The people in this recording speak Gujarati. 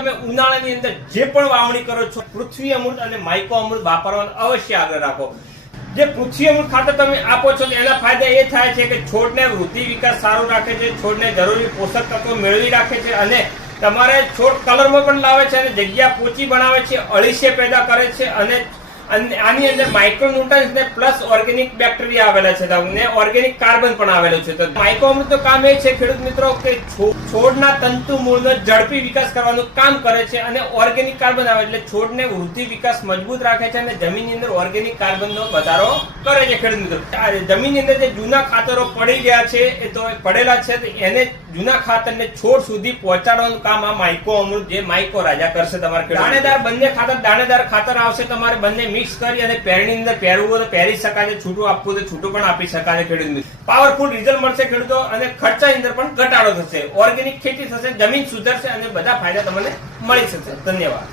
તમે ઉનાળાની અંદર જે પણ વાવણી કરો છો પૃથ્વી અમૃત અને માઇકો અમૃત વાપરવાનો અવશ્ય આગળ રાખો. જે પૃથ્વી અમૃત ખાતર તમે આપો છો એના ફાયદા એ થાય છે કે છોડને વૃદ્ધિ વિકાસ સારો રાખે છે, છોડને જરૂરી પોષક તત્વો મેળવી રાખે છે અને તમારે છોડ કલરમાં પણ લાવે છે અને જગ્યા પોચી બનાવે છે, અળીસિયા પેદા કરે છે અને આની અંદર માઇક્રોન્યુટ્રન્સ ને પ્લસ ઓર્ગેનિક બેક્ટેરિયા આવેલા છે ને ઓર્ગેનિક કાર્બન પણ આવેલો છે. તો માઇકો અમૃત તો કામ એ છે ખેડૂત મિત્રો કે છોડના તંતુ મૂળનો ઝડપી વિકાસ કરવાનું કામ કરે છે અને ઓર્ગેનિક કાર્બન આવે એટલે છોડને વૃદ્ધિ વિકાસ મજબૂત રાખે છે અને જમીનની અંદર ઓર્ગેનિક કાર્બનનો વધારો કરે છે. ખેડૂત મિત્રો જમીનની અંદર જે જૂના ખાતરો પડી ગયા છે એ તો પડેલા છે એને જૂના ખાતરને છોડ સુધી પહોંચાડવાનું કામ આ માઇકો અમૃત જે માઇકો રાજા કરશે. તમારે દાણેદાર બંને ખાતર દાણેદાર ખાતર આવશે, તમારે બંને મિક્સ કરી અને પેરની અંદર પહેરવું હોય તો પહેરી શકાય છે, છૂટું આપવું તો છૂટું પણ આપી શકાય છે. ખેડૂત પાવરફુલ રિઝલ્ટ મળશે ખેડૂતો અને ખર્ચાની અંદર પણ ઘટાડો થશે, ઓર્ગેનિક ખેતી થશે, જમીન સુધરશે અને બધા ફાયદા તમને મળી શકશે. ધન્યવાદ.